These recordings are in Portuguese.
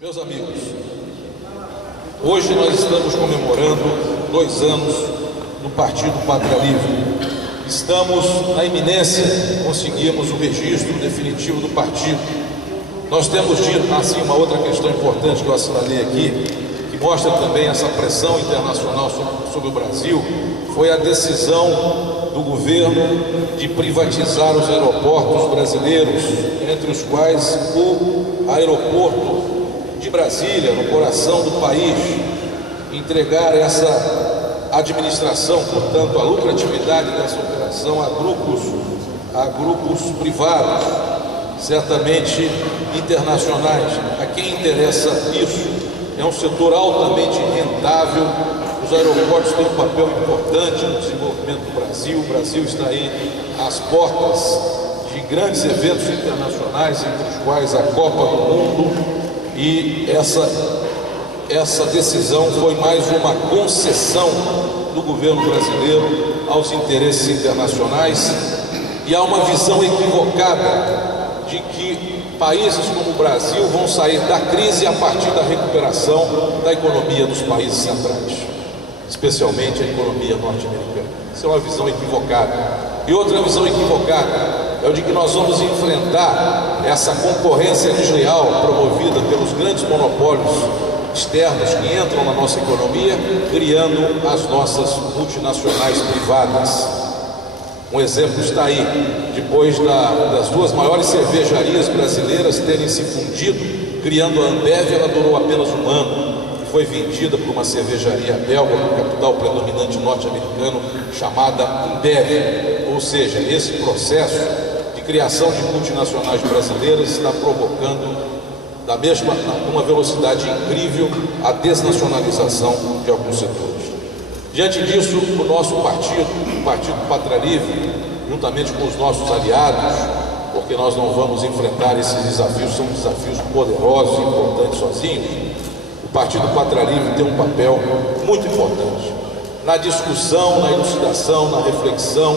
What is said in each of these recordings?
Meus amigos, hoje nós estamos comemorando 2 anos do Partido Pátria Livre. Estamos na iminência de conseguirmos o registro definitivo do partido. Nós temos dito, assim, uma outra questão importante que eu assinalei aqui, que mostra também essa pressão internacional sobre o Brasil, foi a decisão do governo de privatizar os aeroportos brasileiros, entre os quais o aeroporto de Brasília, no coração do país, entregar essa administração, portanto, a lucratividade dessa operação a grupos privados, certamente internacionais. A quem interessa isso? É um setor altamente rentável. Os aeroportos têm um papel importante no desenvolvimento do Brasil. O Brasil está aí às portas de grandes eventos internacionais, entre os quais a Copa do Mundo. E essa decisão foi mais uma concessão do governo brasileiro aos interesses internacionais, e há uma visão equivocada de que países como o Brasil vão sair da crise a partir da recuperação da economia dos países centrais, especialmente a economia norte-americana. Isso é uma visão equivocada. E outra visão equivocada é o de que nós vamos enfrentar essa concorrência desleal promovida pelos grandes monopólios externos que entram na nossa economia, criando as nossas multinacionais privadas. Um exemplo está aí, depois das 2 maiores cervejarias brasileiras terem se fundido, criando a Ambev. Ela durou apenas 1 ano e foi vendida por uma cervejaria belga no capital predominante norte-americano chamada Ambev. Ou seja, esse processo de criação de multinacionais brasileiras está provocando, numa velocidade incrível, a desnacionalização de alguns setores. Diante disso, o nosso partido, o Partido Pátria Livre, juntamente com os nossos aliados, porque nós não vamos enfrentar esses desafios, são desafios poderosos e importantes sozinhos, o Partido Pátria Livre tem um papel muito importante na discussão, na elucidação, na reflexão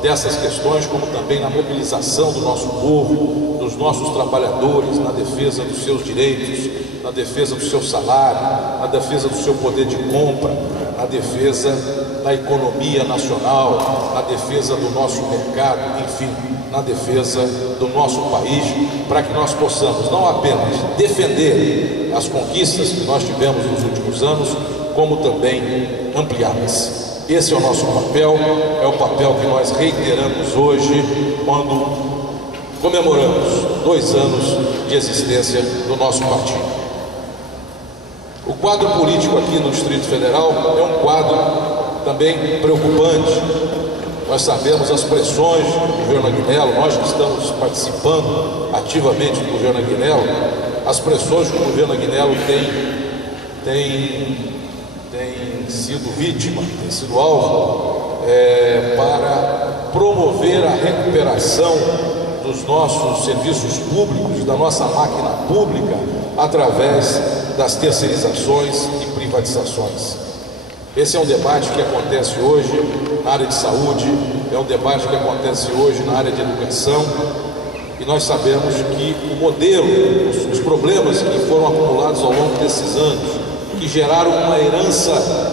dessas questões, como também na mobilização do nosso povo, dos nossos trabalhadores, na defesa dos seus direitos, na defesa do seu salário, na defesa do seu poder de compra, na defesa da economia nacional, na defesa do nosso mercado, enfim, na defesa do nosso país, para que nós possamos não apenas defender as conquistas que nós tivemos nos últimos anos, como também ampliá-las. Esse é o nosso papel, é o papel que nós reiteramos hoje, quando comemoramos 2 anos de existência do nosso partido. O quadro político aqui no Distrito Federal é um quadro também preocupante. Nós sabemos as pressões do governo Aguinaldo, nós que estamos participando ativamente do governo Aguinaldo, as pressões que o governo Aguinaldo tem sido vítima, tem sido alvo para promover a recuperação dos nossos serviços públicos, da nossa máquina pública, através das terceirizações e privatizações. Esse é um debate que acontece hoje na área de saúde, é um debate que acontece hoje na área de educação, e nós sabemos que o modelo, os problemas que foram acumulados ao longo desses anos, que geraram uma herança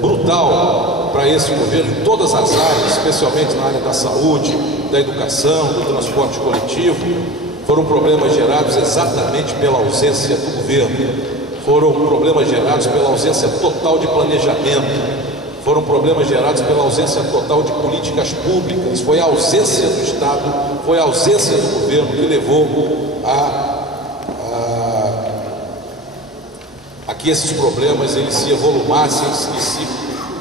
brutal para esse governo em todas as áreas, especialmente na área da saúde, da educação, do transporte coletivo, foram problemas gerados exatamente pela ausência do governo, foram problemas gerados pela ausência total de planejamento, foram problemas gerados pela ausência total de políticas públicas. Foi a ausência do Estado, foi a ausência do governo que levou a que esses problemas eles se evolumassem e se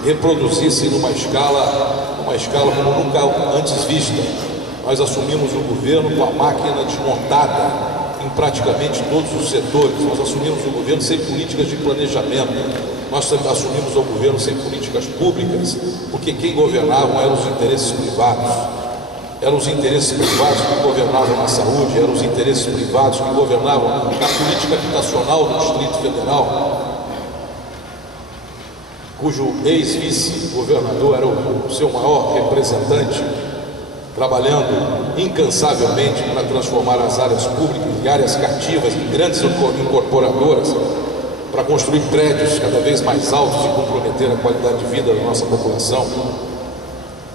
reproduzissem numa escala como nunca antes vista. Nós assumimos o governo com a máquina desmontada em praticamente todos os setores. Nós assumimos o governo sem políticas de planejamento. Nós assumimos o governo sem políticas públicas, porque quem governava eram os interesses privados. Eram os interesses privados que governavam na saúde, eram os interesses privados que governavam na política habitacional do Distrito Federal, cujo ex-vice-governador era o seu maior representante. trabalhando incansavelmente para transformar as áreas públicas em áreas cativas de grandes incorporadoras, para construir prédios cada vez mais altos e comprometer a qualidade de vida da nossa população.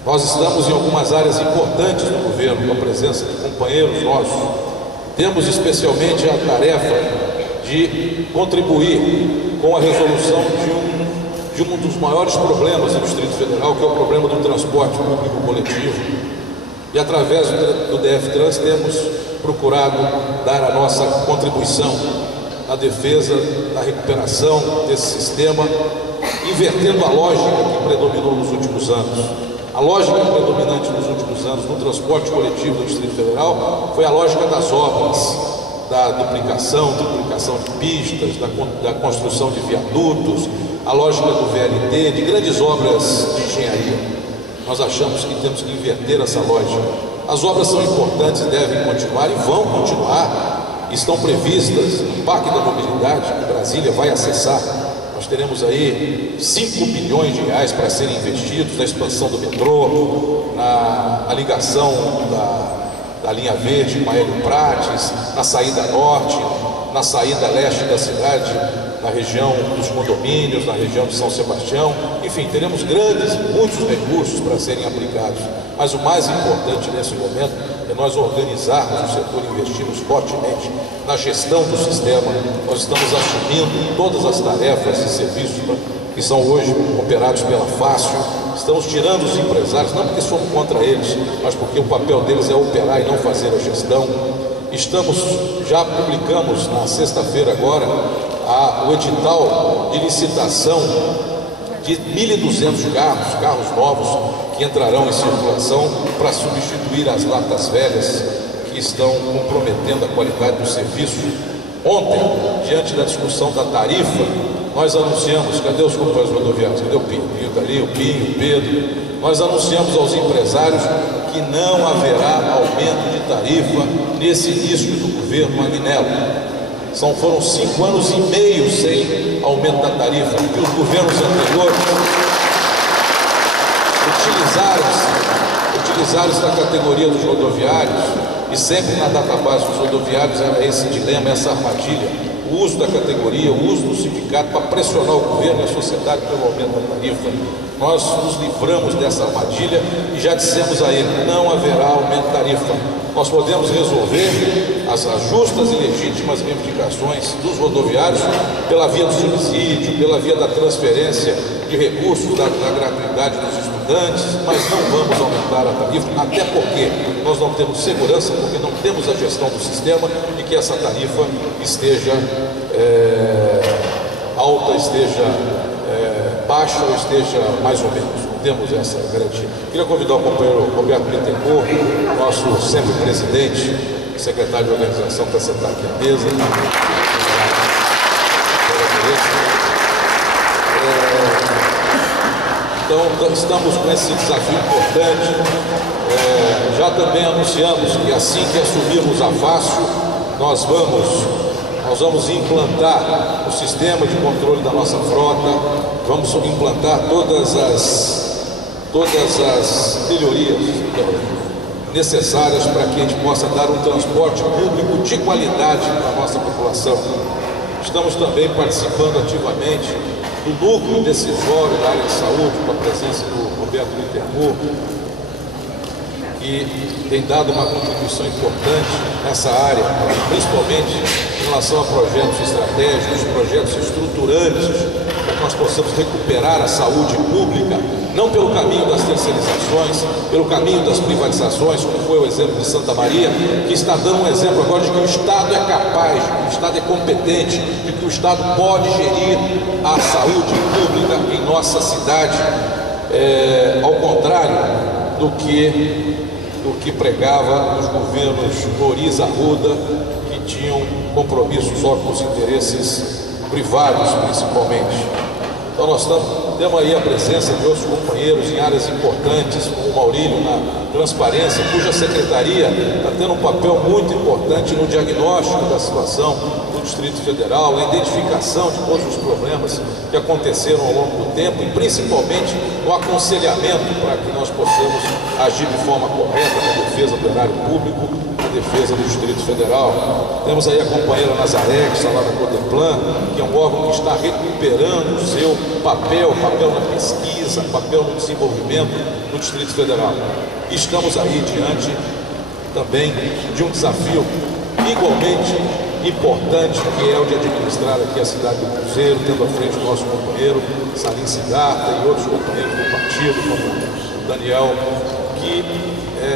Nós estamos em algumas áreas importantes do governo, com a presença de companheiros nossos. Temos especialmente a tarefa de contribuir com a resolução de um dos maiores problemas do Distrito Federal, que é o problema do transporte público coletivo. E através do DF-Trans temos procurado dar a nossa contribuição na defesa da recuperação desse sistema, invertendo a lógica que predominou nos últimos anos. A lógica predominante nos últimos anos no transporte coletivo do Distrito Federal foi a lógica das obras, da duplicação de pistas, da construção de viadutos, a lógica do VLT, de grandes obras de engenharia. Nós achamos que temos que inverter essa lógica. As obras são importantes e devem continuar e vão continuar. Estão previstas no Parque da Mobilidade, que Brasília vai acessar. Nós teremos aí 5 bilhões de reais para serem investidos na expansão do metrô, na ligação da linha verde com a Hélio Prates, na saída norte, na saída leste da cidade, na região dos condomínios, na região de São Sebastião. Enfim, teremos muitos recursos para serem aplicados. Mas o mais importante nesse momento é nós organizarmos o setor e investirmos fortemente na gestão do sistema. Nós estamos assumindo todas as tarefas e serviços que são hoje operados pela Fácil. Estamos tirando os empresários, não porque somos contra eles, mas porque o papel deles é operar e não fazer a gestão. Já publicamos na sexta-feira agora o edital de licitação de 1.200 carros novos que entrarão em circulação para substituir as latas velhas que estão comprometendo a qualidade do serviço. Ontem, diante da discussão da tarifa, nós anunciamos, cadê os companheiros rodoviários? Cadê o Pinho? O Pinho está ali, o Pinho, o Pedro. Nós anunciamos aos empresários que não haverá aumento de tarifa nesse início do governo Magnello. Foram 5 anos e meio sem aumento da tarifa, que os governos anteriores utilizaram-se da categoria dos rodoviários, e sempre na database dos rodoviários era esse dilema, essa armadilha, o uso da categoria, o uso do sindicato para pressionar o governo e a sociedade pelo aumento da tarifa. Nós nos livramos dessa armadilha e já dissemos a ele, não haverá aumento de tarifa. Nós podemos resolver as justas e legítimas reivindicações dos rodoviários pela via do subsídio, pela via da transferência de recursos da gratuidade dos estudantes, mas não vamos aumentar a tarifa, até porque nós não temos segurança, porque não temos a gestão do sistema e que essa tarifa esteja alta, esteja baixa ou esteja mais ou menos. Temos essa garantia. Queria convidar o companheiro Roberto Bittencourt, nosso sempre presidente, secretário de organização, para sentar aqui à mesa. Então, estamos com esse desafio importante. Já também anunciamos que assim que assumirmos a Fácil, nós vamos implantar o sistema de controle da nossa frota, vamos implantar todas as melhorias necessárias para que a gente possa dar um transporte público de qualidade para a nossa população. Estamos também participando ativamente do núcleo decisório da área de saúde, com a presença do Roberto Bittencourt, que tem dado uma contribuição importante nessa área, principalmente em relação a projetos estratégicos, projetos estruturantes, para que nós possamos recuperar a saúde pública, não pelo caminho das terceirizações, pelo caminho das privatizações, como foi o exemplo de Santa Maria, que está dando um exemplo agora de que o Estado é capaz, de que o Estado é competente, de que o Estado pode gerir a saúde pública em nossa cidade, ao contrário do que pregava os governos Floriz Arruda, que tinham compromisso só com os interesses privados, principalmente. Então nós temos aí a presença de outros companheiros em áreas importantes, como o Maurílio na transparência, cuja secretaria está tendo um papel muito importante no diagnóstico da situação do Distrito Federal, na identificação de todos os problemas que aconteceram ao longo do tempo e principalmente no aconselhamento para que nós possamos agir de forma correta, defesa do erário público, a defesa do Distrito Federal. Temos aí a companheira Nazaré, que está lá na Coteplan, que é um órgão que está recuperando o seu papel na pesquisa, papel no desenvolvimento do Distrito Federal. E estamos aí diante também de um desafio igualmente importante, que é o de administrar aqui a cidade do Cruzeiro, tendo à frente o nosso companheiro Salim Siddhartha e outros companheiros do partido, como o Daniel, que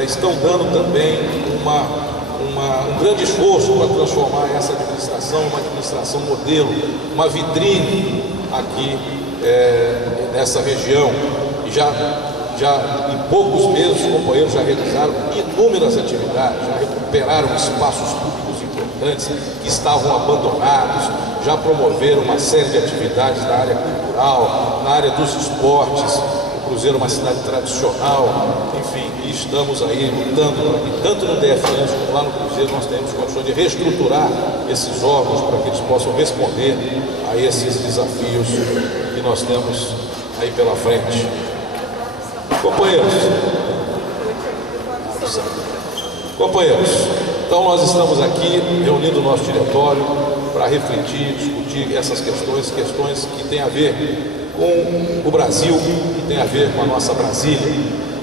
estão dando também um grande esforço para transformar essa administração numa administração modelo, uma vitrine aqui nessa região. E já em poucos meses os companheiros já realizaram inúmeras atividades, já recuperaram espaços públicos importantes que estavam abandonados, já promoveram uma série de atividades na área cultural, na área dos esportes. O Cruzeiro é uma cidade tradicional, enfim, e estamos aí lutando para que tanto no DF como lá no Cruzeiro nós tenhamos condições de reestruturar esses órgãos para que eles possam responder a esses desafios que nós temos aí pela frente. Companheiros, então nós estamos aqui reunindo o nosso diretório para refletir, discutir essas questões que têm a ver com o Brasil, que tem a ver com a nossa Brasília.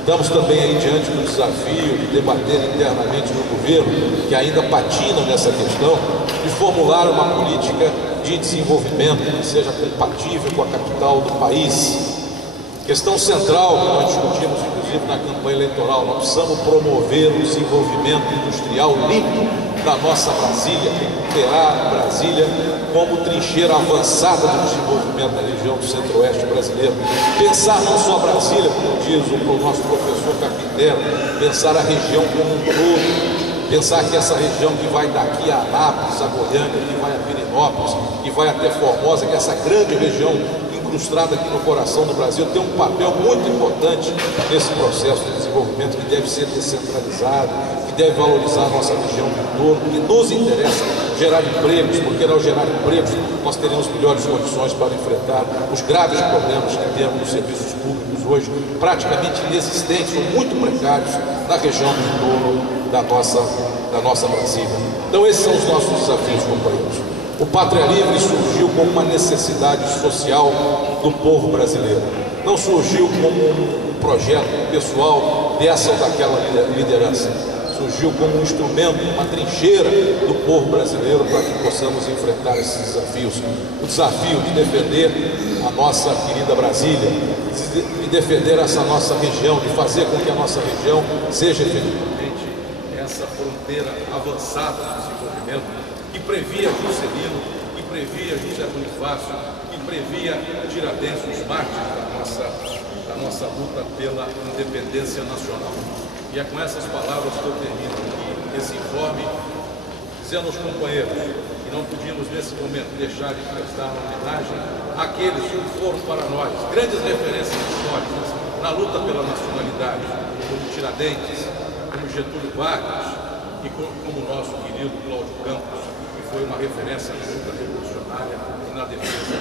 Estamos também aí diante do desafio de debater internamente no governo, que ainda patina nessa questão, de formular uma política de desenvolvimento que seja compatível com a capital do país. Questão central que nós discutimos, inclusive, na campanha eleitoral: nós precisamos promover o desenvolvimento industrial limpo da nossa Brasília, recuperar Brasília como trincheira avançada do desenvolvimento da região do centro-oeste brasileiro. Pensar não só Brasília, como diz o nosso professor Carpinteiro, pensar a região como um todo, pensar que essa região que vai daqui a Anápolis, a Goiânia, que vai a Pirenópolis, que vai até Formosa, que essa grande região incrustada aqui no coração do Brasil, tem um papel muito importante nesse processo de desenvolvimento, que deve ser descentralizado, que deve valorizar a nossa região de entorno, que nos interessa gerar empregos, porque ao gerar empregos nós teremos melhores condições para enfrentar os graves problemas que temos nos serviços públicos hoje, praticamente inexistentes ou muito precários na região do entorno da nossa Brasília. Então esses são os nossos desafios, companheiros. O Pátria Livre surgiu como uma necessidade social do povo brasileiro. Não surgiu como um projeto pessoal dessa ou daquela liderança. Surgiu como um instrumento, uma trincheira do povo brasileiro para que possamos enfrentar esses desafios. O desafio de defender a nossa querida Brasília, de defender essa nossa região, de fazer com que a nossa região seja efetivamente essa fronteira avançada do desenvolvimento, que previa Juscelino, que previa José Bonifácio, que previa Tiradentes, os mártires da nossa luta pela independência nacional. E é com essas palavras que eu termino aqui esse informe, dizendo aos companheiros que não podíamos nesse momento deixar de prestar uma homenagem àqueles que foram para nós grandes referências históricas na luta pela nacionalidade, como Tiradentes, como Getúlio Vargas e como o nosso querido Cláudio Campos, foi uma referência na luta revolucionária e na defesa